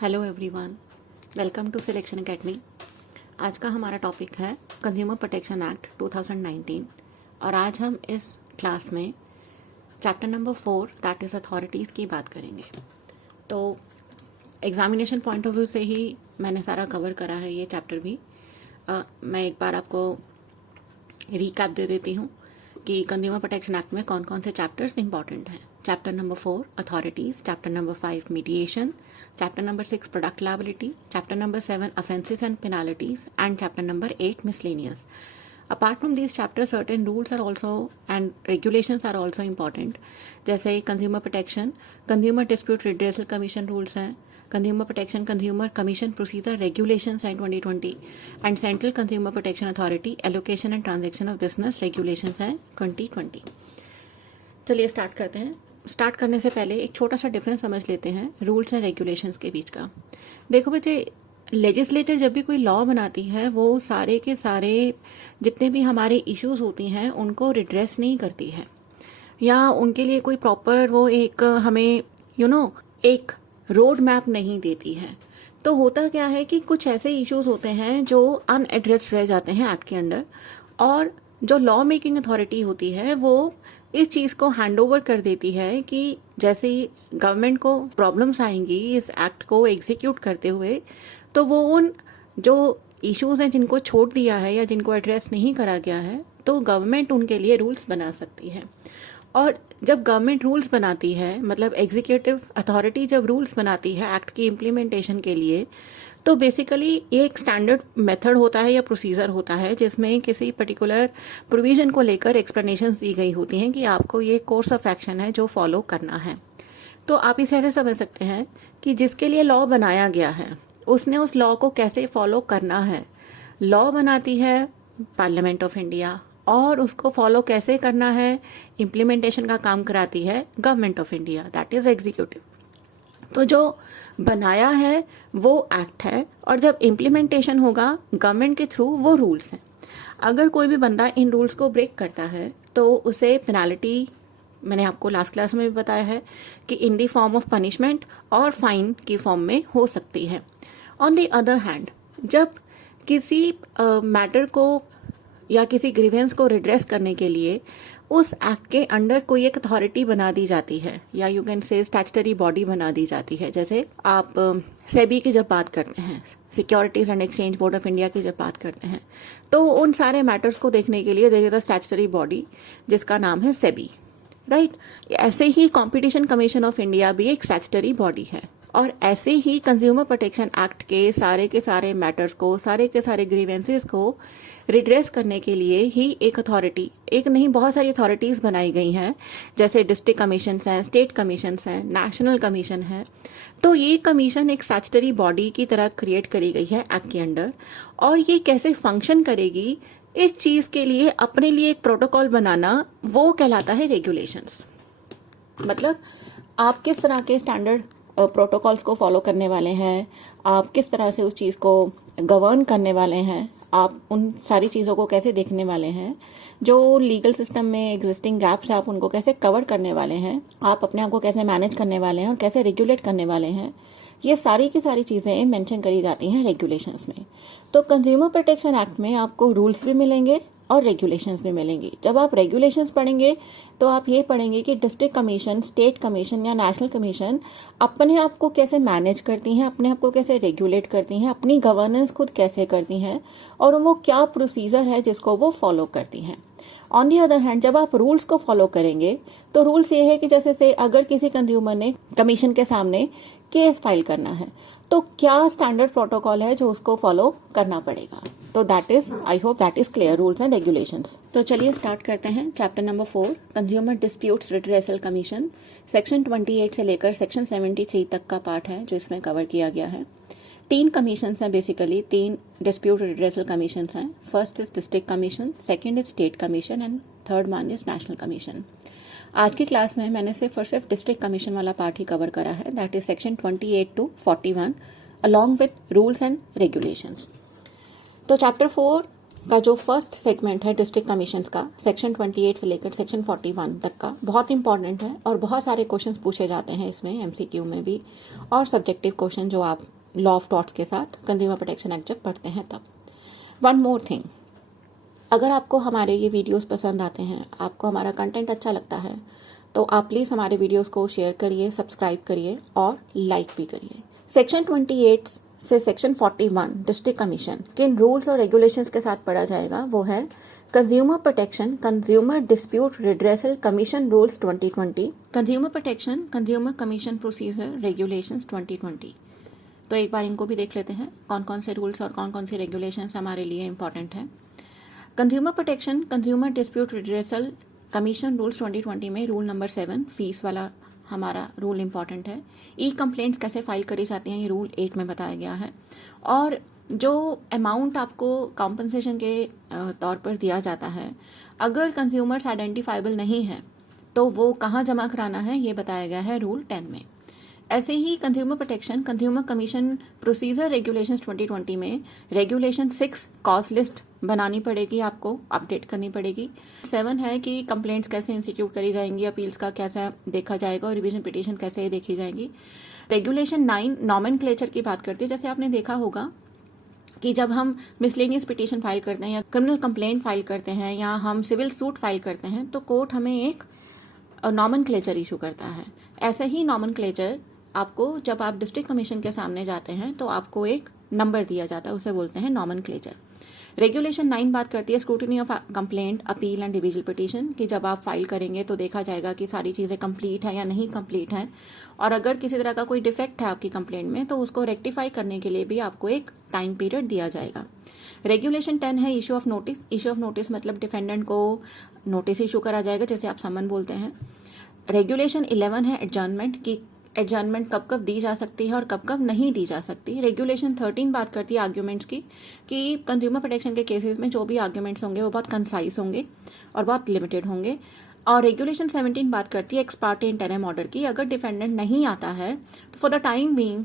Hello everyone, welcome to selection academy. आज का हमारा टॉपिक है कंज्यूमर प्रोटेक्शन एक्ट 2019 और आज हम इस क्लास में chapter number 4 that is authorities की बात करेंगे। तो एग्जामिनेशन पॉइंट ऑफ व्यू से ही मैंने सारा कवर करा है ये चैप्टर भी। मैं एक बार आपको रिकैप दे देती हूँ कि कंज्यूमर प्रोटेक्शन एक्ट में कौन कौन से चैप्टर्स इंपॉर्टेंट हैं। Chapter number 4 authorities, chapter number 5 mediation, chapter number 6 product liability, chapter number 7 offenses and penalties, and chapter number 8 miscellaneous. Apart from these chapters, certain rules are also and regulations are also important, जैसे consumer protection, consumer dispute redressal commission rules हैं, consumer protection consumer commission procedure regulations हैं 2020, and central consumer protection authority allocation and transaction of business regulations हैं 2020। चलिए start करते हैं। Start करने से पहले एक छोटा सा डिफरेंस समझ लेते हैं रूल्स एंड रेगुलेशंस के बीच का। देखो बच्चे, लेजिस्लेचर जब भी कोई लॉ बनाती है वो सारे के सारे जितने भी हमारे इश्यूज होती हैं उनको रिड्रेस नहीं करती है, या उनके लिए कोई प्रॉपर वो एक हमें एक रोड मैप नहीं देती है। तो होता क्या है कि कुछ ऐसे इश्यूज होते हैं जो अनएड्रेस्ड रह जाते हैं एक्ट के अंडर, और जो लॉ मेकिंग अथॉरिटी होती है वो इस चीज़ को हैंड ओवर कर देती है कि जैसे ही गवर्नमेंट को प्रॉब्लम्स आएंगी इस एक्ट को एग्जीक्यूट करते हुए, तो वो उन जो इश्यूज हैं जिनको छोड़ दिया है या जिनको एड्रेस नहीं करा गया है, तो गवर्नमेंट उनके लिए रूल्स बना सकती है। और जब गवर्नमेंट रूल्स बनाती है, मतलब एग्जीक्यूटिव अथॉरिटी जब रूल्स बनाती है एक्ट की इम्प्लीमेंटेशन के लिए, तो बेसिकली ये एक स्टैंडर्ड मेथड होता है या प्रोसीजर होता है जिसमें किसी पर्टिकुलर प्रोविजन को लेकर एक्सप्लेनेशंस दी गई होती हैं कि आपको ये कोर्स ऑफ एक्शन है जो फॉलो करना है। तो आप इसे ऐसे समझ सकते हैं कि जिसके लिए लॉ बनाया गया है उसने उस लॉ को कैसे फॉलो करना है। लॉ बनाती है पार्लियामेंट ऑफ इंडिया और उसको फॉलो कैसे करना है, इम्प्लीमेंटेशन का काम कराती है government of India, that is executive. तो जो बनाया है वो एक्ट है और जब इम्प्लीमेंटेशन होगा गवर्नमेंट के थ्रू वो रूल्स हैं। अगर कोई भी बंदा इन रूल्स को ब्रेक करता है तो उसे पेनाल्टी, मैंने आपको लास्ट क्लास में भी बताया है कि इन दी फॉर्म ऑफ पनिशमेंट और फाइन की फॉर्म में हो सकती है। ऑन द अदर हैंड, जब किसी मैटर को या किसी ग्रीवेंस को रिड्रेस करने के लिए उस एक्ट के अंडर कोई एक अथॉरिटी बना दी जाती है या you can say statutory body बना दी जाती है, जैसे आप सेबी की जब बात करते हैं, securities and exchange board of India की जब बात करते हैं, तो उन सारे मैटर्स को देखने के लिए there is a statutory body जिसका नाम है सेबी, राइट। ऐसे ही कंपटीशन कमीशन ऑफ इंडिया भी एक स्टैट्यूटरी बॉडी है, और ऐसे ही कंज्यूमर प्रोटेक्शन एक्ट के सारे मैटर्स को, सारे के सारे ग्रीवेंसेस को रिड्रेस करने के लिए ही एक अथॉरिटी, एक नहीं बहुत सारी अथॉरिटीज़ बनाई गई हैं, जैसे डिस्ट्रिक्ट कमीशंस हैं, स्टेट कमीशंस हैं, नेशनल कमीशन है। तो ये कमीशन एक स्टैट्यूटरी बॉडी की तरह क्रिएट करी गई है एक्ट के अंडर, और ये कैसे फंक्शन करेगी इस चीज़ के लिए अपने लिए एक प्रोटोकॉल बनाना वो कहलाता है रेगुलेशंस। मतलब आप किस तरह के स्टैंडर्ड प्रोटोकॉल्स को फॉलो करने वाले हैं, आप किस तरह से उस चीज़ को गवर्न करने वाले हैं, आप उन सारी चीज़ों को कैसे देखने वाले हैं, जो लीगल सिस्टम में एग्जिस्टिंग गैप्स हैं आप उनको कैसे कवर करने वाले हैं, आप अपने आप को कैसे मैनेज करने वाले हैं और कैसे रेगुलेट करने वाले हैं, ये सारी की सारी चीज़ें मेंशन करी जाती हैं रेगुलेशंस में। तो कंज्यूमर प्रोटेक्शन एक्ट में आपको रूल्स भी मिलेंगे और रेगुलेशंस भी मिलेंगी। जब आप रेगुलेशंस पढ़ेंगे तो आप ये पढ़ेंगे कि डिस्ट्रिक्ट कमीशन, स्टेट कमीशन या नेशनल कमीशन अपने आप को कैसे मैनेज करती हैं, अपने आप को कैसे रेगुलेट करती हैं, अपनी गवर्नेंस खुद कैसे करती हैं और वो क्या प्रोसीजर है जिसको वो फॉलो करती हैं। ऑन दी अदर हैंड, जब आप रूल्स को फॉलो करेंगे तो रूल्स ये है कि जैसे से अगर किसी कंज्यूमर ने कमीशन के सामने केस फाइल करना है तो क्या स्टैंडर्ड प्रोटोकॉल है जो उसको फॉलो करना पड़ेगा। तो that is, I hope that is clear, rules and regulations. तो चलिए स्टार्ट करते हैं। Chapter number 4 consumer disputes redressal commission, section 28 से लेकर सेक्शन 73 तक का पार्ट है जो इसमें कवर किया गया है। 3 कमीशन हैं, बेसिकली 3 डिस्प्यूट रिड्रेसल कमीशन हैं। First is district commission, second is state commission and third one is national commission. आज की क्लास में मैंने सिर्फ और सिर्फ डिस्ट्रिक्ट कमीशन वाला पार्ट ही कवर करा है, that is section 28 to 41 along with rules and regulations. तो चैप्टर 4 का जो फर्स्ट सेगमेंट है डिस्ट्रिक्ट कमीशंस का, सेक्शन 28 से लेकर सेक्शन 41 तक का, बहुत इंपॉर्टेंट है और बहुत सारे क्वेश्चंस पूछे जाते हैं इसमें एमसीक्यू में भी, और सब्जेक्टिव क्वेश्चन जो आप लॉ ऑफ टॉर्ट्स के साथ कंज्यूमर प्रोटेक्शन एक्ट जब पढ़ते हैं तब। वन मोर थिंग, अगर आपको हमारे ये वीडियोस पसंद आते हैं, आपको हमारा कंटेंट अच्छा लगता है, तो आप प्लीज़ हमारे वीडियोस को शेयर करिए, सब्सक्राइब करिए और लाइक भी करिए। सेक्शन 28 से सेक्शन 41 डिस्ट्रिक्ट कमीशन किन रूल्स और रेगुलेशंस के साथ पढ़ा जाएगा, वो है consumer protection consumer dispute redressal commission rules 2020, consumer protection consumer commission procedure regulations 2020। तो एक बार इनको भी देख लेते हैं, कौन कौन से रूल्स और कौन कौन से रेगुलेशंस हमारे लिए इंपॉर्टेंट हैं। Consumer protection consumer dispute redressal commission rules 2020 में रूल नंबर 7 फीस वाला हमारा रूल इंपॉर्टेंट है। ई कंप्लेंट्स कैसे फाइल करी जाती हैं ये रूल 8 में बताया गया है। और जो अमाउंट आपको कॉम्पनसेशन के तौर पर दिया जाता है, अगर कंज्यूमर्स आइडेंटिफाइबल नहीं है तो वो कहाँ जमा कराना है ये बताया गया है रूल 10 में। ऐसे ही consumer protection consumer commission procedure regulations 2020 में रेगुलेशन 6 कॉस्ट लिस्ट बनानी पड़ेगी, आपको अपडेट करनी पड़ेगी। 7 है कि कंप्लेंट्स कैसे इंस्टीट्यूट करी जाएंगी, अपील्स का कैसा देखा जाएगा और रिवीजन पिटीशन कैसे देखी जाएगी। रेगुलेशन 9 नॉमेनक्लेचर की बात करती है। जैसे आपने देखा होगा कि जब हम मिसलेनियस पिटीशन फाइल करते हैं या क्रिमिनल कंप्लेंट फाइल करते हैं या हम सिविल सूट फाइल करते हैं तो कोर्ट हमें एक नॉमेनक्लेचर इशू करता है। ऐसे ही नॉमेनक्लेचर आपको जब आप डिस्ट्रिक्ट कमीशन के सामने जाते हैं तो आपको एक नंबर दिया जाता है, उसे बोलते हैं नॉमेनक्लेचर। रेगुलेशन 9 बात करती है scrutiny of complaint appeal and डिविजल petition, कि जब आप फाइल करेंगे तो देखा जाएगा कि सारी चीज़ें कंप्लीट है या नहीं कंप्लीट है, और अगर किसी तरह का कोई डिफेक्ट है आपकी कंप्लेंट में तो उसको रेक्टिफाई करने के लिए भी आपको एक टाइम पीरियड दिया जाएगा। रेगुलेशन 10 है issue of notice. Issue of notice मतलब डिफेंडेंट को नोटिस इशू करा जाएगा, जैसे आप समन बोलते हैं। रेगुलेशन 11 है एडजर्नमेंट, की एडजर्नमेंट कब कब दी जा सकती है और कब कब नहीं दी जा सकती। रेगुलेशन 13 बात करती है आर्ग्यूमेंट्स की, कि कंज्यूमर प्रोटेक्शन के केसेस में जो भी आर्ग्यूमेंट्स होंगे वो बहुत कंसाइज होंगे और बहुत लिमिटेड होंगे। और रेगुलेशन 17 बात करती है एक्स पार्टे इंटरिम ऑर्डर की, अगर डिफेंडेंट नहीं आता है तो for the time being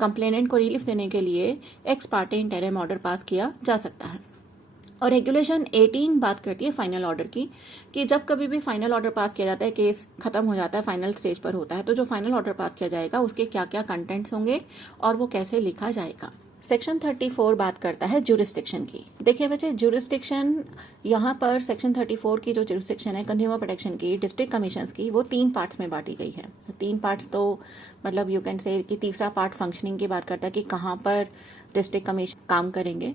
complainant को रिलीफ देने के लिए x Partey interim order pass किया जा सकता है। और रेगुलेशन 18 बात करती है फाइनल ऑर्डर की, कि जब कभी भी फाइनल ऑर्डर पास किया जाता है, केस खत्म हो जाता है, फाइनल स्टेज पर होता है, तो जो फाइनल ऑर्डर पास किया जाएगा उसके क्या क्या कंटेंट्स होंगे और वो कैसे लिखा जाएगा। सेक्शन 34 बात करता है ज्यूरिस्डिक्शन की। देखिए बच्चे, ज्यूरिस्डिक्शन यहाँ पर सेक्शन 34 की जो ज्यूरिस्डिक्शन है कंज्यूमर प्रोटेक्शन की डिस्ट्रिक्ट कमीशंस की, वो 3 पार्ट्स में बांटी गई है। 3 पार्ट्स तो मतलब यू कैन से कि तीसरा पार्ट फंक्शनिंग की बात करता है कि कहाँ पर डिस्ट्रिक्ट कमीशन काम करेंगे।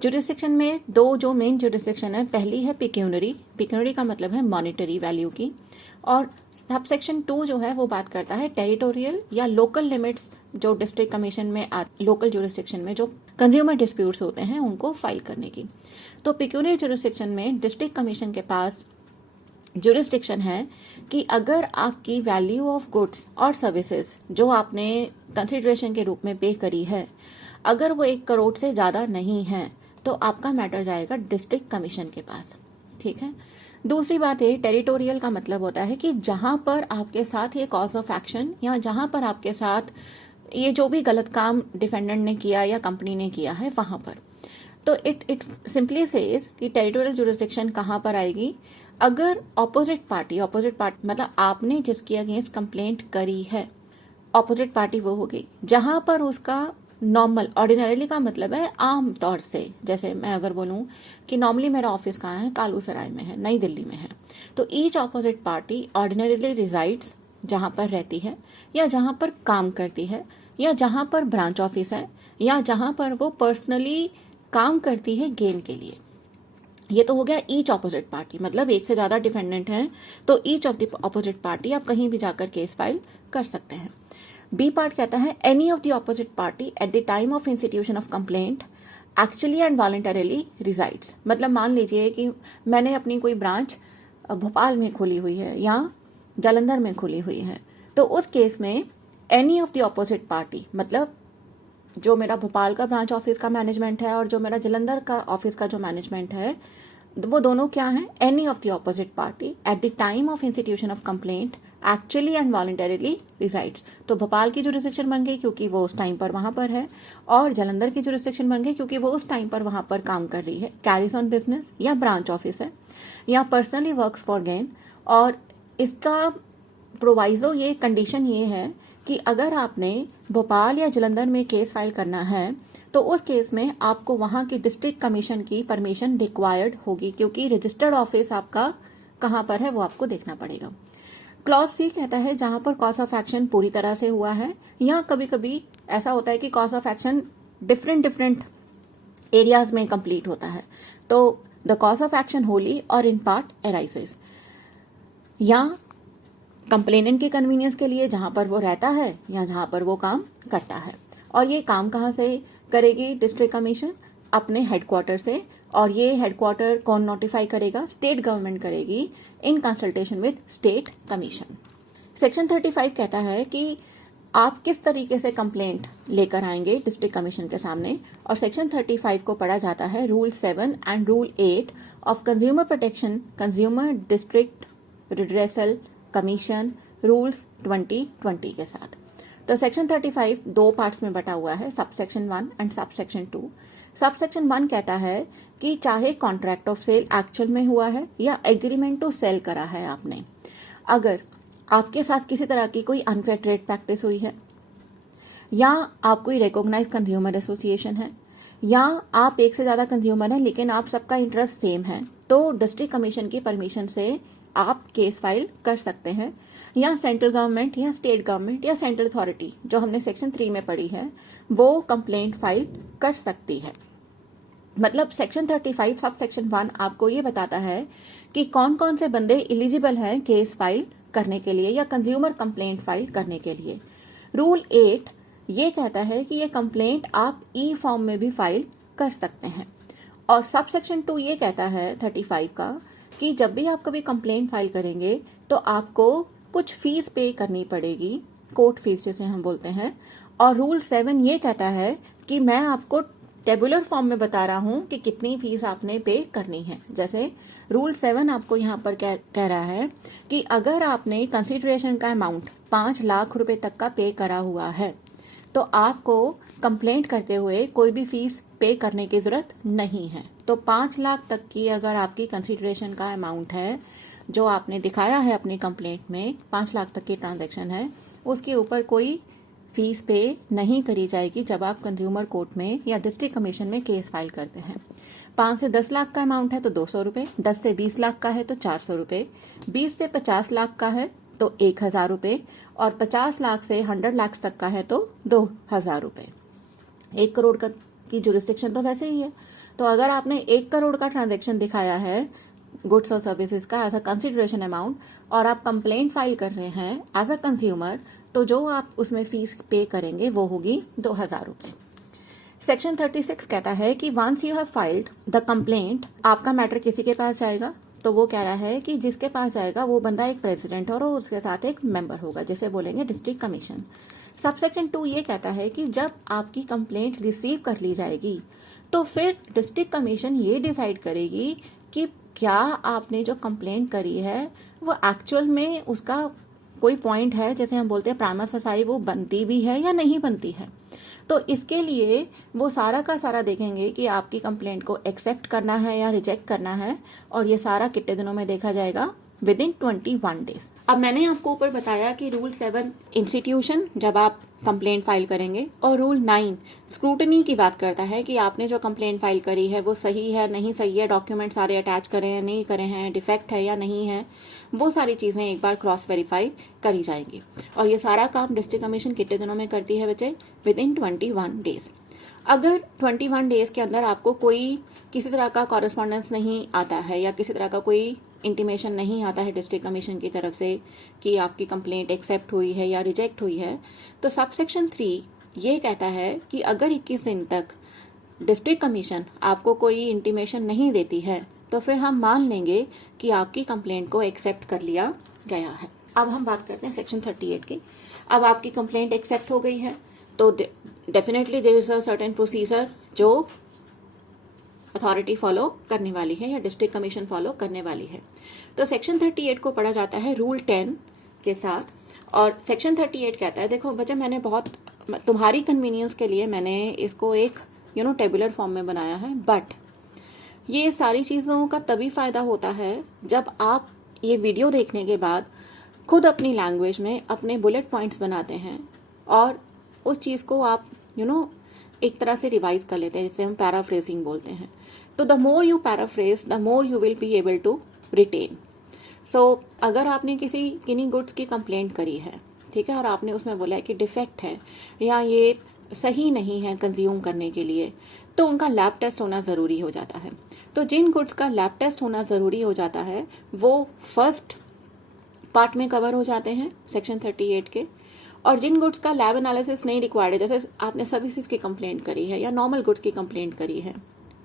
ज्यूरिस्डिक्शन में 2 जो मेन ज्यूरिस्डिक्शन है, पहली है पिक्यूनरी। पिक्यूनरी का मतलब है मॉनिटरी वैल्यू की। और सब सेक्शन 2 जो है वो बात करता है टेरिटोरियल या लोकल लिमिट्स, जो डिस्ट्रिक्ट कमीशन में लोकल ज्यूरिस्डिक्शन में जो कंज्यूमर डिस्प्यूट्स होते हैं उनको फाइल करने की। तो पिक्यूनरी ज्यूरिस्डिक्शन में डिस्ट्रिक्ट कमीशन के पास ज्यूरिस्डिक्शन है कि अगर आपकी वैल्यू ऑफ गुड्स और सर्विसेज जो आपने कंसिडरेशन के रूप में पे करी है, अगर वो 1 करोड़ से ज्यादा नहीं है तो आपका मैटर जाएगा डिस्ट्रिक्ट कमीशन के पास। ठीक है। दूसरी बात है टेरिटोरियल का मतलब होता है कि जहां पर आपके साथ ये कॉज ऑफ एक्शन या जहां पर आपके साथ ये जो भी गलत काम डिफेंडेंट ने किया या कंपनी ने किया है वहां पर। तो इट सिंपली सेज कि टेरिटोरियल जुरिस्डिक्शन कहां पर आएगी, अगर ऑपोजिट पार्टी मतलब आपने जिसके अगेंस्ट कंप्लेंट करी है, ऑपोजिट पार्टी वो होगी जहां पर उसका नॉर्मल, ऑर्डिनरीली का मतलब है आम तौर से, जैसे मैं अगर बोलूं कि नॉर्मली मेरा ऑफिस कहाँ है, कालूसराय में है, नई दिल्ली में है, तो each opposite party ordinarily resides जहां पर रहती है या जहां पर काम करती है या जहां पर ब्रांच ऑफिस है या जहां पर वो पर्सनली काम करती है गेन के लिए। ये तो हो गया ईच ऑपोजिट पार्टी, मतलब 1 से ज्यादा डिफेंडेंट हैं तो each of the opposite party आप कहीं भी जाकर केस फाइल कर सकते हैं। बी पार्ट कहता है any of the opposite party at the time of institution of complaint actually and voluntarily resides. मतलब मान लीजिए कि मैंने अपनी कोई ब्रांच भोपाल में खोली हुई है या जालंधर में खोली हुई है, तो उस केस में any of the opposite party मतलब जो मेरा भोपाल का ब्रांच ऑफिस का मैनेजमेंट है और जो मेरा जालंधर का ऑफिस का जो मैनेजमेंट है, वो दोनों क्या है, any of the opposite party at the time of institution of complaint actually and voluntarily resides. तो भोपाल की जुरिस्डिक्शन बन गई क्योंकि वो उस टाइम पर वहां पर है, और जालंधर की जुरिस्डिक्शन बन गई क्योंकि वो उस टाइम पर वहां पर काम कर रही है, कैरीज ऑन बिजनेस या ब्रांच ऑफिस है, या पर्सनली वर्क्स फॉर गेन। और इसका प्रोवाइजो, ये कंडीशन ये है कि अगर आपने भोपाल या जालंधर में केस फाइल करना है तो उस केस में आपको वहां की डिस्ट्रिक्ट कमीशन की परमिशन रिक्वायर्ड होगी, क्योंकि रजिस्टर्ड ऑफिस आपका कहां पर है वो आपको देखना पड़ेगा। क्लॉज सी कहता है जहां पर कॉज ऑफ एक्शन पूरी तरह से हुआ है, या कभी कभी ऐसा होता है कि cause of action different areas में कंप्लीट होता है, तो the cause of action Holi और इन पार्ट अराइजेस, या कंप्लेनेंट के कन्वीनियंस के लिए जहां पर वो रहता है या जहां पर वो काम करता है। और ये काम कहां से करेगी डिस्ट्रिक्ट कमीशन? अपने हेडक्वार्टर से। और ये हेडक्वार्टर कौन नोटिफाई करेगा? स्टेट गवर्नमेंट करेगी in consultation with state commission. Section 35 कहता है कि आप किस तरीके से कंप्लेंट लेकर आएंगे डिस्ट्रिक्ट कमीशन के सामने, और सेक्शन 35 को पढ़ा जाता है rule 7 and rule 8 of consumer protection consumer district redressal commission rules 2020 के साथ। तो सेक्शन 35 दो पार्ट्स में बटा हुआ है, sub section 1 and sub section 2। Sub section 1 कहता है कि चाहे कॉन्ट्रैक्ट ऑफ सेल एक्चुअल में हुआ है या एग्रीमेंट टू सेल करा है आपने, अगर आपके साथ किसी तरह की कोई अनफेयर ट्रेड प्रैक्टिस हुई है, या आप कोई रिकॉग्नाइज कंज्यूमर एसोसिएशन है, या आप एक से ज्यादा कंज्यूमर हैं लेकिन आप सबका इंटरेस्ट सेम है, तो डिस्ट्रिक्ट कमीशन की परमिशन से आप केस फाइल कर सकते हैं। या सेंट्रल गवर्नमेंट या स्टेट गवर्नमेंट या सेंट्रल अथॉरिटी, जो हमने सेक्शन 3 में पढ़ी है, वो कंप्लेंट फाइल कर सकती है। मतलब सेक्शन 35 सब सेक्शन 1 आपको ये बताता है कि कौन कौन से बंदे इलिजिबल हैं केस फाइल करने के लिए या कंज्यूमर कंप्लेंट फाइल करने के लिए। रूल 8 ये कहता है कि ये कंप्लेंट आप ई फॉर्म में भी फाइल कर सकते हैं। और सब सेक्शन 2 ये कहता है 35 का कि जब भी आप कभी कंप्लेंट फाइल करेंगे तो आपको कुछ फीस पे करनी पड़ेगी, कोर्ट फीस जिसे हम बोलते हैं। और रूल 7 ये कहता है कि मैं आपको टेबुलर फॉर्म में बता रहा हूं कि कितनी फीस आपने पे करनी है। जैसे रूल 7 आपको यहाँ पर कह रहा है कि अगर आपने कंसिडरेशन का अमाउंट 5 लाख रुपए तक का पे करा हुआ है तो आपको कंप्लेंट करते हुए कोई भी फीस पे करने की जरूरत नहीं है। तो 5 लाख तक की अगर आपकी कंसिडरेशन का अमाउंट है जो आपने दिखाया है अपनी कंप्लेंट में, 5 लाख तक की ट्रांजैक्शन है, उसके ऊपर कोई फीस पे नहीं करी जाएगी जब आप कंज्यूमर कोर्ट में या डिस्ट्रिक्ट कमीशन में केस फाइल करते हैं। 5 से 10 लाख का अमाउंट है तो 200 रुपए, 10 से 20 लाख का है तो 400 रुपए, 20 से 50 लाख का है तो 1000 रुपए, और 50 लाख से 100 लाख तक का है तो 2000 रुपए। 1 करोड़ की जुरिस्डिक्शन तो वैसे ही है। तो अगर आपने 1 करोड़ का ट्रांजैक्शन दिखाया है गुड्स और सर्विसेज का एज अ कंसिडरेशन अमाउंट, और आप कंप्लेंट फाइल कर रहे हैं एज अ कंज्यूमर, तो जो आप उसमें फीस पे करेंगे वो होगी 2000 रुपए। सेक्शन 36 कहता है कि once you have filed the complaint, आपका मैटर किसी के पास जाएगा, तो वो कह रहा है कि जिसके पास जाएगा वो बंदा एक प्रेसिडेंट और उसके साथ एक मेंबर होगा, जिसे बोलेंगे डिस्ट्रिक्ट कमीशन। सबसेक्शन 2 ये कहता है कि जब आपकी कंप्लेंट रिसीव कर ली जाएगी तो फिर डिस्ट्रिक्ट कमीशन ये डिसाइड करेगी कि क्या आपने जो कंप्लेंट करी है वो एक्चुअल में उसका कोई पॉइंट है, जैसे हम बोलते हैं प्राइमा फेसाई, वो बनती भी है या नहीं बनती है। तो इसके लिए वो सारा का सारा देखेंगे कि आपकी कंप्लेंट को एक्सेप्ट करना है या रिजेक्ट करना है, और ये सारा कितने दिनों में देखा जाएगा? With in 21 days. अब मैंने आपको ऊपर बताया कि रूल 7 इंस्टीट्यूशन जब आप कंप्लेंट फाइल करेंगे, और रूल 9 स्क्रूटनी की बात करता है कि आपने जो कंप्लेंट फाइल करी है वो सही है नहीं सही है, डॉक्यूमेंट सारे अटैच करे हैं नहीं करे हैं, डिफेक्ट है या नहीं है, वो सारी चीजें एक बार क्रॉस वेरीफाई करी जाएंगी। और ये सारा काम डिस्ट्रिक्ट कमीशन कितने दिनों में करती है बच्चे? With in 21 days. अगर 21 डेज के अंदर आपको कोई किसी तरह का कॉरेस्पॉन्डेंस नहीं आता है या किसी तरह का कोई इंटीमेशन नहीं आता है डिस्ट्रिक्ट कमीशन की तरफ से कि आपकी कंप्लेंट एक्सेप्ट हुई है या रिजेक्ट हुई है, तो सबसेक्शन 3 ये कहता है कि अगर 21 दिन तक डिस्ट्रिक्ट कमीशन आपको कोई इंटीमेशन नहीं देती है तो फिर हम मान लेंगे कि आपकी कंप्लेंट को एक्सेप्ट कर लिया गया है। अब हम बात करते हैं सेक्शन 38 की। अब आपकी कंप्लेंट एक्सेप्ट हो गई है तो definitely there is a certain procedure जो अथॉरिटी फॉलो करने वाली है या डिस्ट्रिक्ट कमीशन फॉलो करने वाली है। तो सेक्शन 38 को पढ़ा जाता है रूल 10 के साथ। और सेक्शन 38 कहता है, देखो बच्चे मैंने बहुत तुम्हारी कन्वीनियंस के लिए मैंने इसको एक टेबुलर फॉर्म में बनाया है, बट ये सारी चीज़ों का तभी फ़ायदा होता है जब आप ये वीडियो देखने के बाद खुद अपनी लैंग्वेज में अपने बुलेट पॉइंट्स बनाते हैं और उस चीज़ को आप एक तरह से रिवाइज कर लेते हैं, जिसे हम पैराफ्रेजिंग बोलते हैं। तो the more you paraphrase the more you will be able to retain. So अगर आपने किन्हीं गुड्स की कंप्लेंट करी है, ठीक है, और आपने उसमें बोला है कि डिफेक्ट है या ये सही नहीं है कंज्यूम करने के लिए, तो उनका लैब टेस्ट होना ज़रूरी हो जाता है। तो जिन गुड्स का लैब टेस्ट होना ज़रूरी हो जाता है वो फर्स्ट पार्ट में कवर हो जाते हैं सेक्शन 38 के। और जिन गुड्स का लैब एनालिसिस नहीं रिक्वायर्ड है, जैसे आपने सर्विसेज की कंप्लेंट करी है या नॉर्मल गुड्स की कंप्लेंट करी है,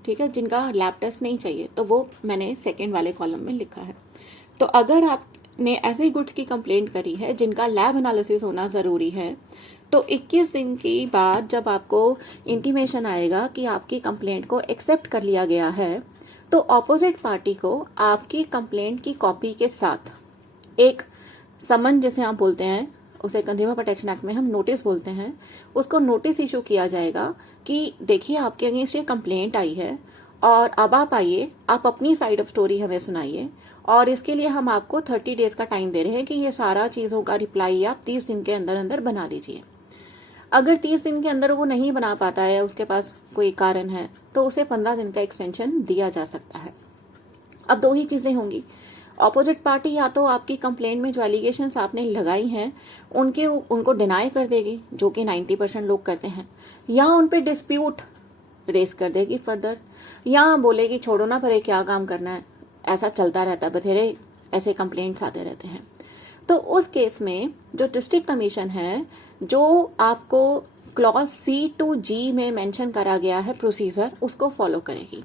ठीक है, जिनका लैब टेस्ट नहीं चाहिए, तो वो मैंने सेकेंड वाले कॉलम में लिखा है। तो अगर आपने ऐसे गुड्स की कंप्लेंट करी है जिनका लैब एनालिसिस होना ज़रूरी है, तो 21 दिन के बाद जब आपको इंटीमेशन आएगा कि आपकी कंप्लेंट को एक्सेप्ट कर लिया गया है, तो ऑपोजिट पार्टी को आपकी कंप्लेंट की कॉपी के साथ एक समन, जैसे आप बोलते हैं उसे कंज्यूमर प्रोटेक्शन एक्ट में हम नोटिस बोलते हैं, उसको नोटिस इशू किया जाएगा कि देखिए आपके अगेंस्ट ये कंप्लेंट आई है और अब आप आइए, आप अपनी साइड ऑफ स्टोरी हमें सुनाइए, और इसके लिए हम आपको 30 डेज का टाइम दे रहे हैं कि ये सारा चीज़ों का रिप्लाई आप 30 दिन के अंदर अंदर बना लीजिए। अगर 30 दिन के अंदर वो नहीं बना पाता है, उसके पास कोई कारण है, तो उसे 15 दिन का एक्सटेंशन दिया जा सकता है। अब दो ही चीज़ें होंगी, ऑपोजिट पार्टी या तो आपकी कंप्लेंट में जो एलिगेशंस आपने लगाई हैं उनको डिनाई कर देगी, जो कि 90% लोग करते हैं, या उन पे डिस्प्यूट रेस कर देगी फर्दर, या बोलेगी छोड़ो ना परे क्या काम करना है, ऐसा चलता रहता है, बथेरे ऐसे कंप्लेंट्स आते रहते हैं। तो उस केस में जो डिस्ट्रिक्ट कमीशन है, जो आपको क्लॉज C-G में मेंशन करा गया है प्रोसीजर, उसको फॉलो करेगी।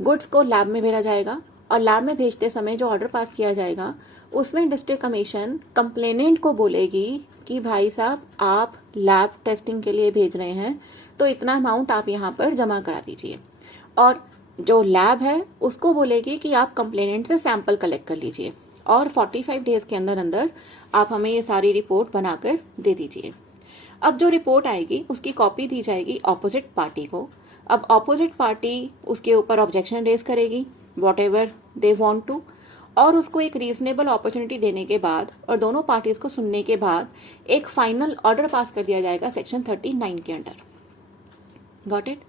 गुड्स को लैब में भेजा जाएगा और लैब में भेजते समय जो ऑर्डर पास किया जाएगा उसमें डिस्ट्रिक्ट कमीशन कंप्लेनेंट को बोलेगी कि भाई साहब आप लैब टेस्टिंग के लिए भेज रहे हैं, तो इतना अमाउंट आप यहाँ पर जमा करा दीजिए। और जो लैब है उसको बोलेगी कि आप कंप्लेनेंट से सैंपल कलेक्ट कर लीजिए और 45 डेज के अंदर अंदर आप हमें ये सारी रिपोर्ट बनाकर दे दीजिए। अब जो रिपोर्ट आएगी उसकी कॉपी दी जाएगी ऑपोजिट पार्टी को। अब ऑपोजिट पार्टी उसके ऊपर ऑब्जेक्शन रेज करेगी, whatever they want to, और उसको एक रीजनेबल अपॉर्चुनिटी देने के बाद और दोनों पार्टीज को सुनने के बाद एक फाइनल ऑर्डर पास कर दिया जाएगा सेक्शन 39 के अंडर। Got it?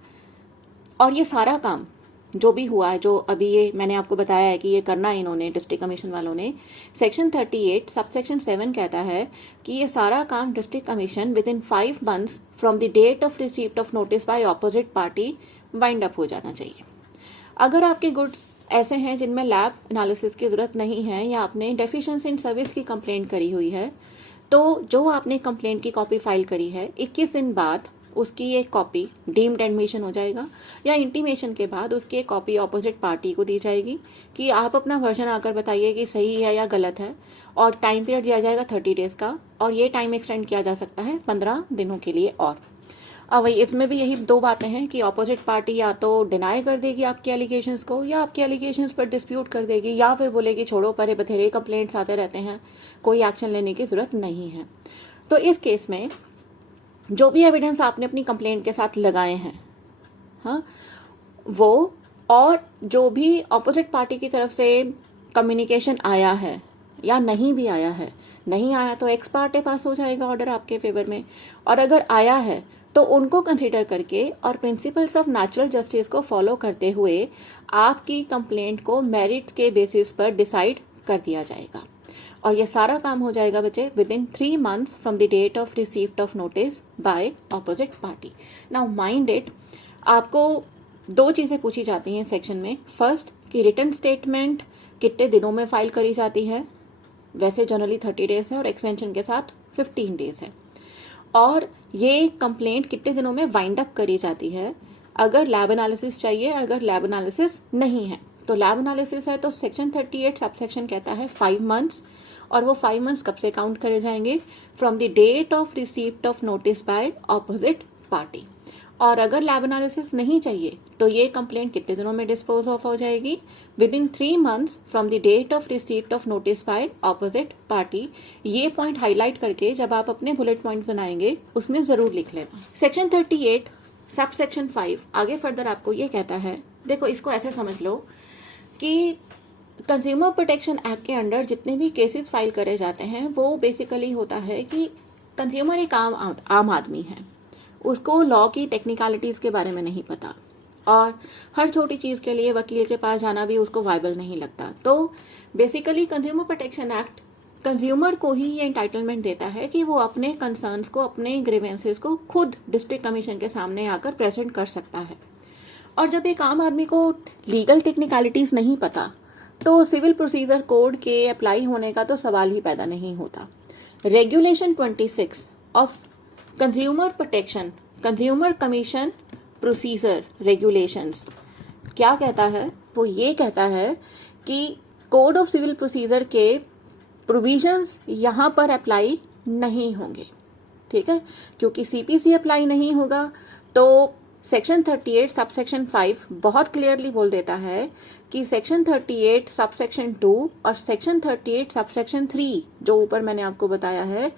और ये सारा काम जो भी हुआ है, जो अभी ये मैंने आपको बताया है कि ये करना है इन्होंने, डिस्ट्रिक्ट कमीशन वालों ने, सेक्शन 38 सबसेक्शन 7 कहता है कि ये सारा काम district commission within 5 months from the date of receipt of notice by opposite party wind up हो जाना चाहिए। अगर आपके गुड्स ऐसे हैं जिनमें लैब एनालिसिस की जरूरत नहीं है या आपने डेफिशिएंसी इन सर्विस की कंप्लेंट करी हुई है, तो जो आपने कंप्लेंट की कॉपी फाइल करी है 21 दिन बाद उसकी एक कॉपी डीम्ड एडमिशन हो जाएगा, या इंटीमेशन के बाद उसकी एक कॉपी ऑपोजिट पार्टी को दी जाएगी कि आप अपना वर्जन आकर बताइए कि सही है या गलत है, और टाइम पीरियड दिया जाएगा 30 डेज का, और ये टाइम एक्सटेंड किया जा सकता है 15 दिनों के लिए। और अब इसमें भी यही दो बातें हैं कि ऑपोजिट पार्टी या तो डिनाई कर देगी आपके एलिगेशंस को, या आपके एलिगेशंस पर डिस्प्यूट कर देगी, या फिर बोलेगी छोड़ो परे बथेरे कंप्लेंट्स आते रहते हैं, कोई एक्शन लेने की जरूरत नहीं है। तो इस केस में जो भी एविडेंस आपने अपनी कंप्लेंट के साथ लगाए हैं, हाँ, वो और जो भी ऑपोजिट पार्टी की तरफ से कम्युनिकेशन आया है या नहीं भी आया है, नहीं आया तो एक्स पार्टे पास हो जाएगा ऑर्डर आपके फेवर में, और अगर आया है तो उनको कंसीडर करके और प्रिंसिपल्स ऑफ नेचुरल जस्टिस को फॉलो करते हुए आपकी कंप्लेंट को मेरिट्स के बेसिस पर डिसाइड कर दिया जाएगा। और ये सारा काम हो जाएगा बच्चे within 3 months from the date of receipt of notice by opposite party. Now mind it, आपको दो चीजें पूछी जाती हैं सेक्शन में। फर्स्ट कि रिटन स्टेटमेंट कितने दिनों में फाइल करी जाती है, वैसे जनरली 30 डेज है और एक्सटेंशन के साथ 15 डेज है, और ये कंप्लेंट कितने दिनों में वाइंड अप करी जाती है अगर लैब एनालिसिस चाहिए, अगर लैब एनालिसिस नहीं है। तो लैब एनालिसिस है तो सेक्शन 38 सबसेक्शन कहता है 5 months, और वो 5 months कब से काउंट करे जाएंगे, from the date of receipt of notice by opposite party. और अगर लैब एनालिसिस नहीं चाहिए तो ये कंप्लेंट कितने दिनों में डिस्पोज ऑफ हो जाएगी? Within 3 months from the date of receipt of notice by opposite party. ये पॉइंट हाईलाइट करके जब आप अपने बुलेट पॉइंट बनाएंगे उसमें जरूर लिख लेना। सेक्शन 38 सब सेक्शन 5 आगे फर्दर आपको ये कहता है, देखो इसको ऐसे समझ लो कि कंज्यूमर प्रोटेक्शन एक्ट के अंडर जितने भी केसेस फाइल करे जाते हैं वो बेसिकली होता है कि कंज्यूमर एक आम आदमी है, उसको लॉ की टेक्निकलिटीज के बारे में नहीं पता और हर छोटी चीज के लिए वकील के पास जाना भी उसको वायबल नहीं लगता। तो basically consumer protection act consumer को ही ये एंटाइटलमेंट देता है कि वो अपने कंसर्न्स को, अपने ग्रीवेंसेस को खुद डिस्ट्रिक्ट कमीशन के सामने आकर प्रेजेंट कर सकता है। और जब एक आम आदमी को लीगल टेक्निकलिटीज नहीं पता तो सिविल प्रोसीजर कोड के अप्लाई होने का तो सवाल ही पैदा नहीं होता। Regulation 26 of consumer protection, consumer commission procedure regulations क्या कहता है? वो ये कहता है कि कोड ऑफ सिविल प्रोसीजर के प्रोविजंस यहां पर अप्लाई नहीं होंगे, ठीक है? क्योंकि सीपीसी अप्लाई नहीं होगा तो सेक्शन 38 सबसेक्शन 5 बहुत क्लियरली बोल देता है कि सेक्शन 38 सबसेक्शन 2 और सेक्शन 38 सबसेक्शन 3 जो ऊपर मैंने आपको बताया है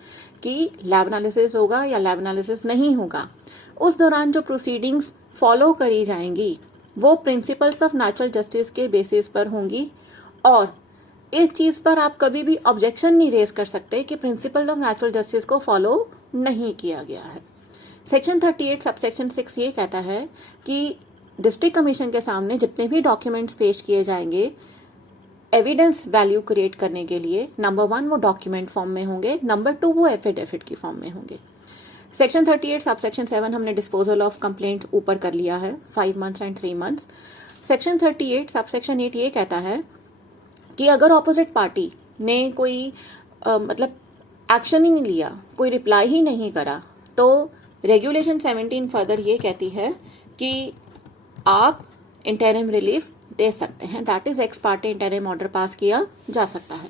कि लैब एनालिसिस होगा या लैब एनालिसिस नहीं होगा, उस दौरान जो प्रोसीडिंग्स फॉलो करी जाएंगी वो प्रिंसिपल्स ऑफ नेचुरल जस्टिस के बेसिस पर होंगी और इस चीज पर आप कभी भी ऑब्जेक्शन नहीं रेज कर सकते कि प्रिंसिपल ऑफ नेचुरल जस्टिस को फॉलो नहीं किया गया है। सेक्शन 38 सबसेक्शन 6 ये कहता है कि डिस्ट्रिक्ट कमीशन के सामने जितने भी डॉक्यूमेंट्स पेश किए जाएंगे एविडेंस वैल्यू क्रिएट करने के लिए, नंबर 1 वो डॉक्यूमेंट फॉर्म में होंगे, नंबर 2 वो एफिडेविट की फॉर्म में होंगे। सेक्शन 38 सबसेक्शन 7 हमने डिस्पोजल ऑफ कंप्लेंट ऊपर कर लिया है, 5 months and 3 months। Section 38 subsection 8 ये कहता है कि अगर ऑपोजिट पार्टी ने कोई मतलब एक्शन ही नहीं लिया, कोई रिप्लाई ही नहीं करा, तो रेगुलेशन 17 फर्दर ये कहती है कि आप इंटरिम रिलीफ दे सकते हैं, that is x party interim order pass किया जा सकता है।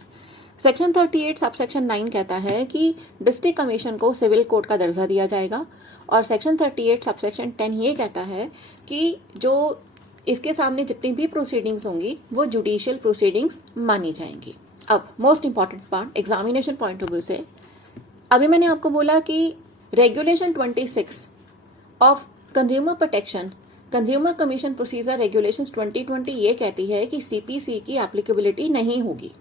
सेक्शन 38 सबसेक्शन 9 कहता है कि डिस्ट्रिक्ट कमीशन को सिविल कोर्ट का दर्जा दिया जाएगा और सेक्शन 38 सबसेक्शन 10 ये कहता है कि जो इसके सामने जितनी भी प्रोसीडिंग्स होंगी वो जुडिशियल प्रोसीडिंग्स मानी जाएंगी। अब most important part examination point of view से, अभी मैंने आपको बोला कि regulation 26 of consumer protection, consumer commission procedure regulations 2020 ये कहती है कि सीपीसी की एप्लीकेबिलिटी नहीं होगी।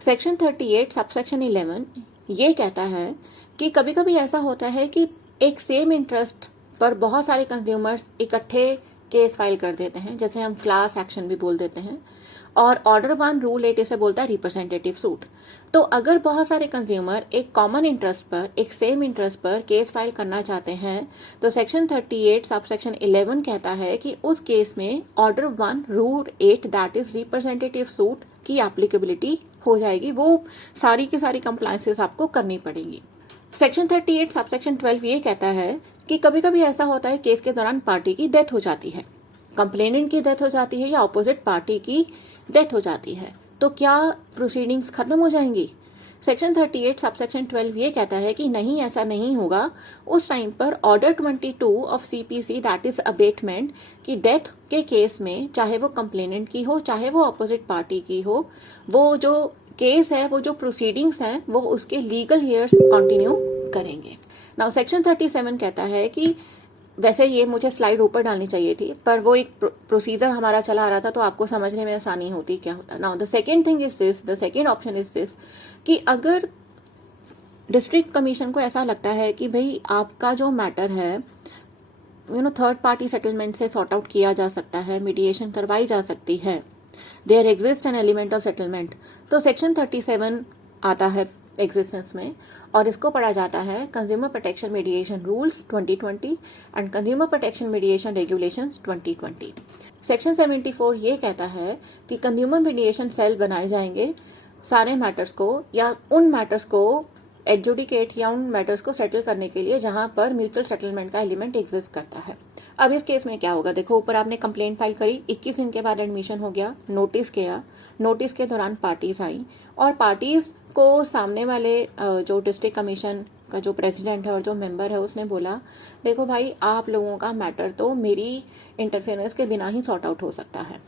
सेक्शन 38 सबसेक्शन 11 ये कहता है कि कभी कभी ऐसा होता है कि एक सेम इंटरेस्ट पर बहुत सारे कंज्यूमर्स इकट्ठे केस फाइल कर देते हैं, जैसे हम क्लास एक्शन भी बोल देते हैं, और ऑर्डर 1 रूल 8 इसे बोलता है रिप्रेजेंटेटिव सूट। तो अगर बहुत सारे कंज्यूमर एक कॉमन इंटरेस्ट पर, एक सेम इंटरेस्ट पर केस फाइल करना चाहते हैं तो सेक्शन 38 सबसेक्शन 11 कहता है कि उस केस में order 1 rule 8 that is representative suit की एप्लीकेबिलिटी हो जाएगी, वो सारी की सारी कंप्लायंसेस आपको करनी पड़ेगी। सेक्शन 38 सबसेक्शन 12 ये कहता है कि कभी कभी ऐसा होता है केस के दौरान पार्टी की डेथ हो जाती है, कंप्लेनेंट की डेथ हो जाती है या ऑपोजिट पार्टी की डेथ हो जाती है, तो क्या प्रोसीडिंग्स खत्म हो जाएंगी? सेक्शन 38 सबसेक्शन 12 ये कहता है कि नहीं, ऐसा नहीं होगा। उस टाइम पर order 22 of CPC that is abatement की डेथ के केस में, चाहे वो कंप्लेनेंट की हो चाहे वो अपोजिट पार्टी की हो, वो जो केस है, वो जो प्रोसीडिंग्स हैं, वो उसके लीगल ईयर्स कंटिन्यू करेंगे। नाउ सेक्शन 37 कहता है कि वैसे ये मुझे स्लाइड ऊपर डालनी चाहिए थी, पर वो एक प्रोसीजर हमारा चला आ रहा था तो आपको समझने में आसानी होती क्या होता। Now the second thing is this, the second option is this कि अगर डिस्ट्रिक्ट कमीशन को ऐसा लगता है कि भाई आपका जो मैटर है थर्ड पार्टी सेटलमेंट से सॉर्ट आउट किया जा सकता है, मीडिएशन करवाई जा सकती है, there exist an element of settlement, तो सेक्शन 37 आता है एग्जिस्टेंस में और इसको पढ़ा जाता है consumer protection mediation rules 2020 and consumer protection mediation regulations 2020। Section 74 ये कहता है कि कंज्यूमर मीडिएशन सेल बनाए जाएंगे सारे मैटर्स को या उन मैटर्स को एडजुडिकेट या उन मैटर्स को सेटल करने के लिए जहां पर म्यूचुअल सेटलमेंट का एलिमेंट एग्जिस्ट करता है। अब इस केस में क्या होगा, देखो ऊपर आपने कंप्लेंट फाइल करी, 21 दिन के बाद एडमिशन हो गया, नोटिस किया, नोटिस के दौरान पार्टीज आई और पार्टीज को सामने वाले जो डिस्ट्रिक्ट कमीशन का जो प्रेसिडेंट है और जो मेंबर है उसने बोला देखो भाई आप लोगों का मैटर तो मेरी इंटरफेरेंस के बिना ही सॉर्ट आउट हो सकता है,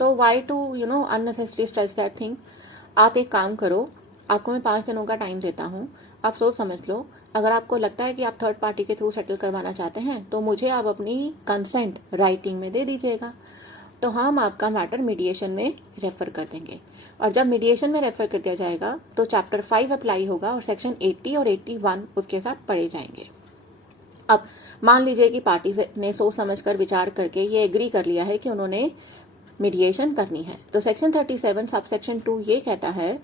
तो why to unnecessary stress that thing. आप एक काम करो, आपको मैं 5 दिनों का टाइम देता हूँ, आप सोच समझ लो। अगर आपको लगता है कि आप थर्ड पार्टी के थ्रू सेटल करवाना चाहते हैं तो मुझे आप अपनी कंसेंट राइटिंग में दे दीजिएगा, तो हम आपका मैटर मीडिएशन में रेफर कर देंगे। और जब मीडिएशन में रेफर कर दिया जाएगा तो चैप्टर 5 अप्लाई होगा और सेक्शन 80 और 81 उसके साथ पढ़े जाएंगे। अब मान लीजिए कि पार्टी ने सोच समझकर विचार करके ये एग्री कर लिया है कि उन्होंने मीडिएशन करनी है, तो सेक्शन 37 सब सेक्शन 2 ये कहता है,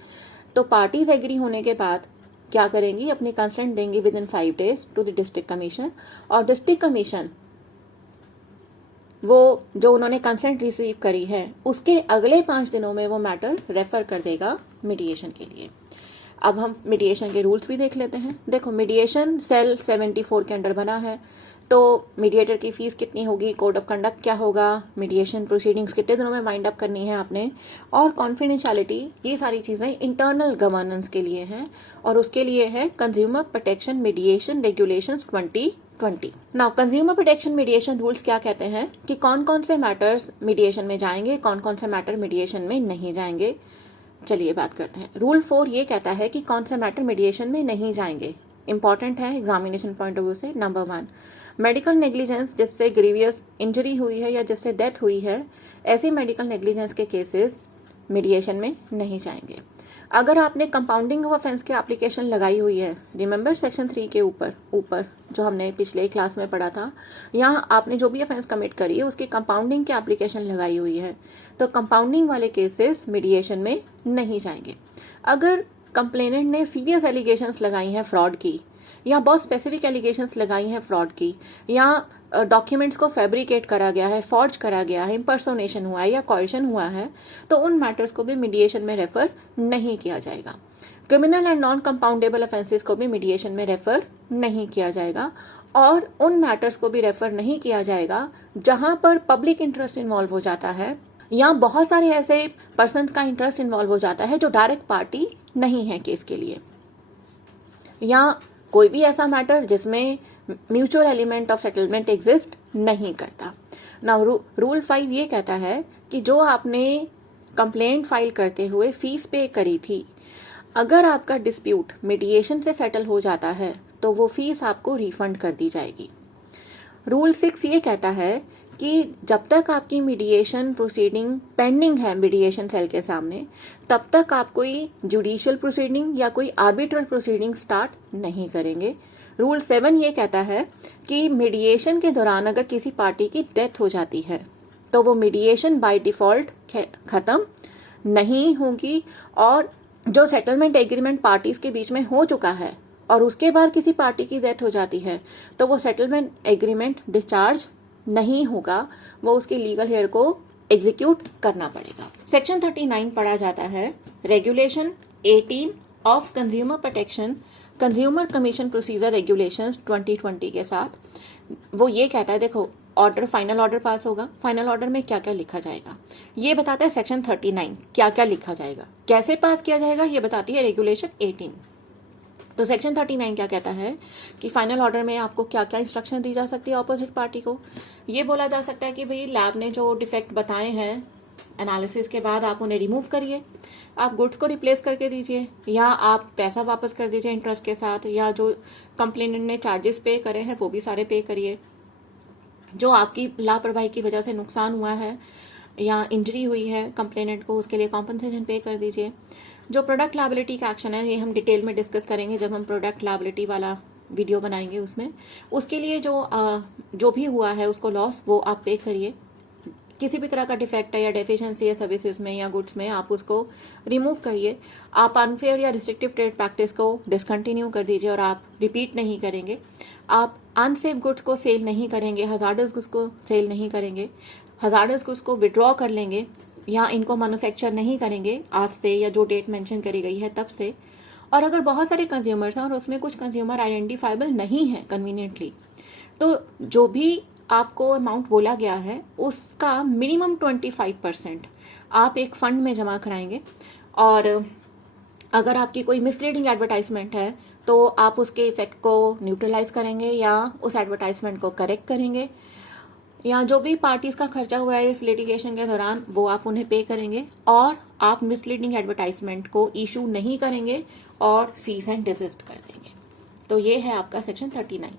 तो पार्टीज एग्री होने के बाद क्या करेंगी, अपनी कंसेंट देंगी within 5 days to the district commission, और डिस्ट्रिक्ट कमीशन वो जो उन्होंने कंसेंट रिसीव करी है उसके अगले 5 दिनों में वो मैटर रेफर कर देगा मीडिएशन के लिए। अब हम मीडिएशन के रूल्स भी देख लेते हैं। देखो, मीडिएशन सेल 74 के अंडर बना है, तो मीडिएटर की फीस कितनी होगी, कोड ऑफ कंडक्ट क्या होगा, मीडिएशन प्रोसीडिंग्स कितने दिनों में वाइंड अप करनी है आपने, और कॉन्फिडेंशियलिटी, ये सारी चीज़ें इंटरनल गवर्नेंस के लिए हैं और उसके लिए है consumer protection mediation regulations 2020। Now consumer protection mediation rules क्या कहते हैं कि कौन कौन से मैटर्स मीडिएशन में जाएंगे, कौन कौन से मैटर मीडिएशन में नहीं जाएंगे। चलिए बात करते हैं। रूल 4 ये कहता है कि कौन से मैटर मीडिएशन में नहीं जाएंगे, इंपॉर्टेंट है एग्जामिनेशन पॉइंट ऑफ व्यू से। नंबर 1, मेडिकल नेग्लिजेंस, जिससे ग्रीवियस इंजरी हुई है या जिससे डेथ हुई है, ऐसी मेडिकल नेग्लिजेंस के केसेस मीडिएशन में नहीं जाएंगे। अगर आपने कंपाउंडिंग ऑफ ऑफेंस की एप्लीकेशन लगाई हुई है, रिमेंबर सेक्शन 3 के ऊपर जो हमने पिछले क्लास में पढ़ा था, यहाँ आपने जो भी ऑफेंस कमिट करी है उसकी कंपाउंडिंग की एप्लीकेशन लगाई हुई है, तो कंपाउंडिंग वाले केसेस मीडिएशन में नहीं जाएंगे। अगर कंप्लेनेंट ने सीरियस एलिगेशंस लगाई हैं फ्रॉड की, या बहुत स्पेसिफिक एलिगेशंस लगाई हैं फ्रॉड की, या डॉक्यूमेंट्स को फैब्रिकेट करा गया है, फॉर्ज करा गया है, इम्पर्सोनेशन हुआ है या कॉर्शन हुआ है, तो उन मैटर्स को भी मीडिएशन में रेफर नहीं किया जाएगा। Criminal and non compoundable offences को भी मीडिएशन में रेफर नहीं किया जाएगा, और उन मैटर्स को भी रेफर नहीं किया जाएगा जहां पर पब्लिक इंटरेस्ट इन्वॉल्व हो जाता है या बहुत सारे ऐसे पर्सन्स का इंटरेस्ट इन्वॉल्व हो जाता है जो डायरेक्ट पार्टी नहीं है केस के लिए, या कोई भी ऐसा मैटर जिसमें mutual element of settlement exist नहीं करता। नाउ रूल 5 ये कहता है कि जो आपने कंप्लेंट फाइल करते हुए फीस पे करी थी, अगर आपका डिस्प्यूट मीडिएशन से सेटल हो जाता है तो वो फीस आपको रिफंड कर दी जाएगी। रूल 6 ये कहता है कि जब तक आपकी मीडिएशन प्रोसीडिंग पेंडिंग है मीडिएशन सेल के सामने, तब तक आप कोई जुडिशियल प्रोसीडिंग या कोई आर्बिट्रल प्रोसीडिंग स्टार्ट नहीं करेंगे। रूल 7 ये कहता है कि मीडिएशन के दौरान अगर किसी पार्टी की डेथ हो जाती है तो वो मीडिएशन बाय डिफॉल्ट खत्म नहीं होगी, और जो सेटलमेंट एग्रीमेंट पार्टीज के बीच में हो चुका है और उसके बाद किसी पार्टी की डेथ हो जाती है तो वो सेटलमेंट एग्रीमेंट डिस्चार्ज नहीं होगा, वो उसके लीगल हेयर को एग्जीक्यूट करना पड़ेगा। सेक्शन 39 पढ़ा जाता है regulation 18 of consumer protection consumer commission procedure regulations 2020 के साथ। वो ये कहता है, देखो ऑर्डर, फाइनल ऑर्डर पास होगा, फाइनल ऑर्डर में क्या क्या लिखा जाएगा ये बताता है सेक्शन 39 क्या क्या लिखा जाएगा, कैसे पास किया जाएगा ये बताती है रेगुलेशन 18। तो सेक्शन 39 क्या कहता है कि फाइनल ऑर्डर में आपको क्या क्या इंस्ट्रक्शन दी जा सकती है ऑपोजिट पार्टी को। ये बोला जा सकता है कि भाई लैब ने जो डिफेक्ट बताए हैं एनालिसिस के बाद आप उन्हें रिमूव करिए, आप गुड्स को रिप्लेस करके दीजिए, या आप पैसा वापस कर दीजिए इंटरेस्ट के साथ, या जो कंप्लेनेंट ने चार्जेस पे करे हैं वो भी सारे पे करिए, जो आपकी लापरवाही की वजह से नुकसान हुआ है या इंजरी हुई है कंप्लेनेंट को उसके लिए कॉम्पनसेशन पे कर दीजिए। जो प्रोडक्ट लायबिलिटी का एक्शन है ये हम डिटेल में डिस्कस करेंगे जब हम प्रोडक्ट लायबिलिटी वाला वीडियो बनाएंगे, उसमें उसके लिए जो भी हुआ है उसको लॉस वो आप पे करिए। किसी भी तरह का डिफेक्ट है या डेफिशिएंसी है सर्विसेज में या गुड्स में, आप उसको रिमूव करिए। आप अनफेयर या रिस्ट्रिक्टिव ट्रेड प्रैक्टिस को डिसकंटिन्यू कर दीजिए और आप रिपीट नहीं करेंगे। आप अनसेफ गुड्स को सेल नहीं करेंगे, हजार्डस गुड्स को सेल नहीं करेंगे, हजार्डस गुड्स को विड्रॉ कर लेंगे या इनको मैन्युफैक्चर नहीं करेंगे आज से या जो डेट मेंशन करी गई है तब से। और अगर बहुत सारे कंज्यूमर्स हैं और उसमें कुछ कंज्यूमर आइडेंटिफाइबल नहीं है कन्वीनियंटली, तो जो भी आपको अमाउंट बोला गया है उसका मिनिमम 25% आप एक फंड में जमा कराएंगे। और अगर आपकी कोई मिसलीडिंग एडवर्टाइजमेंट है तो आप उसके इफेक्ट को न्यूट्रलाइज करेंगे या उस एडवर्टाइजमेंट को करेक्ट करेंगे, या जो भी पार्टीज का खर्चा हुआ है इस लिटिगेशन के दौरान वो आप उन्हें पे करेंगे, और आप मिसलीडिंग एडवर्टाइजमेंट को इशू नहीं करेंगे और सीज एंड डिजिस्ट कर देंगे। तो ये है आपका सेक्शन 39।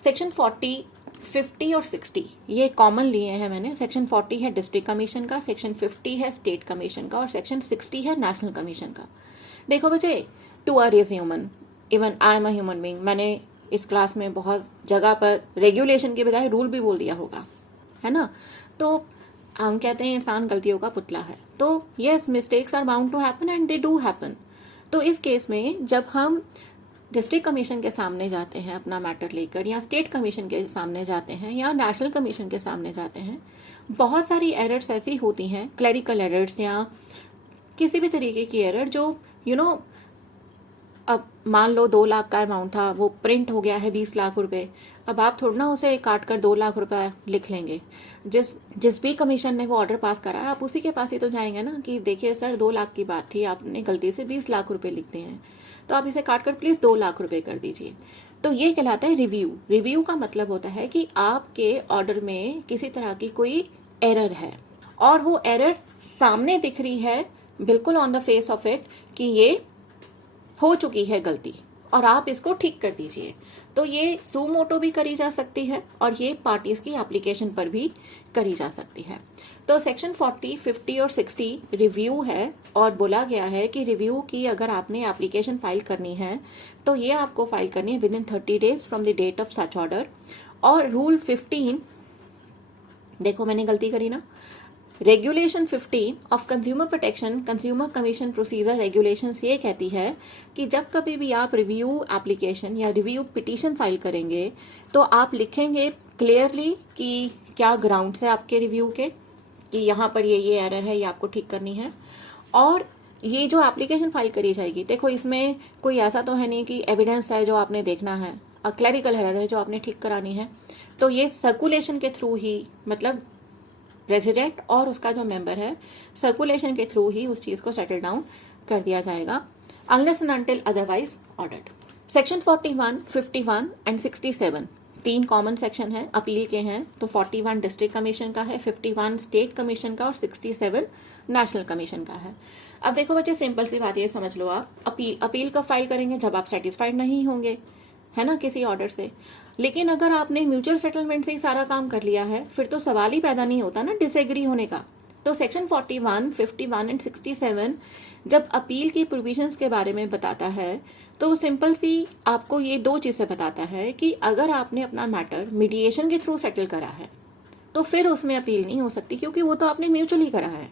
सेक्शन 40, 50 और 60 ये कॉमन लिए हैं मैंने। सेक्शन 40 है डिस्ट्रिक्ट कमीशन का, सेक्शन 50 है स्टेट कमीशन का और सेक्शन 60 है नेशनल कमीशन का। देखो बच्चे, to err is human, even I am a human being. मैंने इस क्लास में बहुत जगह पर रेगुलेशन के बजाय रूल भी बोल दिया होगा, है ना। तो हम कहते हैं इंसान गलतियों का पुतला है। तो yes, mistakes are bound to happen and they do happen. तो इस केस में जब हम डिस्ट्रिक्ट कमीशन के सामने जाते हैं अपना मैटर लेकर, या स्टेट कमीशन के सामने जाते हैं, या नेशनल कमीशन के सामने जाते हैं, बहुत सारी एरर्स ऐसी होती हैं, क्लरिकल एरर्स या किसी भी तरीके की एरर जो अब मान लो 2 लाख का अमाउंट था, वो प्रिंट हो गया है 20 लाख रुपए। अब आप थोड़ा ना उसे काट कर 2 लाख रुपए लिख लेंगे। जिस भी कमीशन ने वो ऑर्डर पास करा है आप उसी के पास ही तो जाएंगे ना कि देखिए सर 2 लाख की बात थी, आपने गलती से 20 लाख रुपए लिख दिए हैं, तो आप इसे काट कर प्लीज 2 लाख रुपए कर दीजिए। तो ये कहलाता है रिव्यू। रिव्यू का मतलब होता है कि आपके ऑर्डर में किसी तरह की कोई एरर है और वो एरर सामने दिख रही है, बिल्कुल on the face of it, कि ये हो चुकी है गलती और आप इसको ठीक कर दीजिए। तो ये सू मोटो भी करी जा सकती है और ये पार्टीज की एप्लीकेशन पर भी करी जा सकती है। तो सेक्शन 40, 50 और 60 रिव्यू है और बोला गया है कि रिव्यू की अगर आपने एप्लीकेशन फाइल करनी है तो ये आपको फाइल करनी है within 30 days from the date of such order. और रूल 15, देखो मैंने गलती करी ना, regulation 15 of consumer protection consumer commission procedure regulations ये कहती है कि जब कभी भी आप रिव्यू एप्लीकेशन या रिव्यू पिटीशन फाइल करेंगे तो आप लिखेंगे क्लियरली कि क्या ग्राउंड्स है आपके रिव्यू के, कि यहाँ पर ये एरर है, ये आपको ठीक करनी है। और ये जो एप्लीकेशन फाइल करी जाएगी, देखो इसमें कोई ऐसा तो है नहीं कि एविडेंस है जो आपने देखना है, क्लरिकल एरर है जो आपने ठीक करानी है। तो ये सर्कुलेशन के थ्रू ही, मतलब प्रेसिडेंट और उसका जो मेंबर है, सर्कुलेशन के थ्रू ही उस चीज को सेटल डाउन कर दिया जाएगा, unless and until otherwise ordered. Section 41, 51 and 67 3 common section है, अपील के हैं। तो 41 डिस्ट्रिक्ट कमीशन का है, 51 स्टेट कमीशन का और 67 नेशनल कमीशन का है। अब देखो बच्चे, सिंपल सी बात ये समझ लो, आप अपील कब फाइल करेंगे, जब आप सेटिस्फाइड नहीं होंगे, है ना, किसी ऑर्डर से। लेकिन अगर आपने म्यूचुअल सेटलमेंट से ही सारा काम कर लिया है फिर तो सवाल ही पैदा नहीं होता ना डिसएग्री होने का। तो सेक्शन 41, 51 एंड 67 जब अपील की प्रोविजंस के बारे में बताता है तो सिंपल सी आपको ये 2 चीजें बताता है कि अगर आपने अपना मैटर मीडिएशन के थ्रू सेटल करा है तो फिर उसमें अपील नहीं हो सकती, क्योंकि वो तो आपने म्यूचुअली करा है।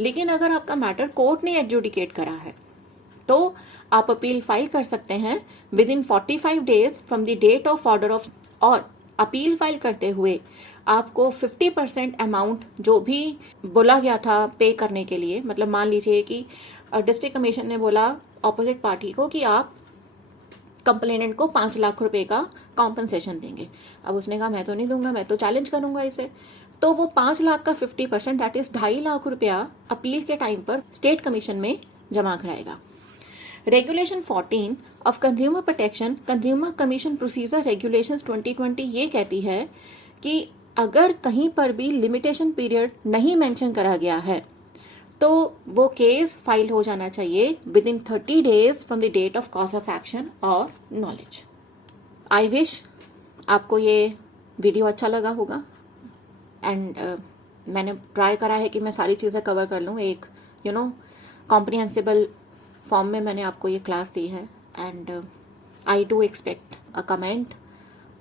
लेकिन अगर आपका मैटर कोर्ट ने एडजुडिकेट करा है तो आप अपील फाइल कर सकते हैं within 45 days from the date of order of. और अपील फाइल करते हुए आपको 50% अमाउंट जो भी बोला गया था पे करने के लिए, मतलब मान लीजिए कि डिस्ट्रिक्ट कमीशन ने बोला ऑपोजिट पार्टी को कि आप कंप्लेनेंट को 5 लाख रुपए का कॉम्पनसेशन देंगे। अब उसने कहा मैं तो नहीं दूंगा, मैं तो चैलेंज करूंगा इसे। तो वो 5 लाख का 50% दैट इज 2.5 लाख रुपया अपील के टाइम पर स्टेट कमीशन में जमा कराएगा। Regulation 14 of consumer protection consumer commission procedure regulations 2020 ये कहती है कि अगर कहीं पर भी लिमिटेशन पीरियड नहीं मेंशन करा गया है तो वो केस फाइल हो जाना चाहिए within 30 days from the date of cause of action और नॉलेज। आई विश आपको ये वीडियो अच्छा लगा होगा एंड मैंने ट्राई करा है कि मैं सारी चीज़ें कवर कर लूँ एक कॉम्प्रिहेंसिबल फॉर्म में मैंने आपको ये क्लास दी है। And I do expect a comment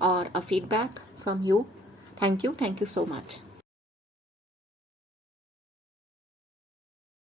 और a feedback from you. Thank you so much.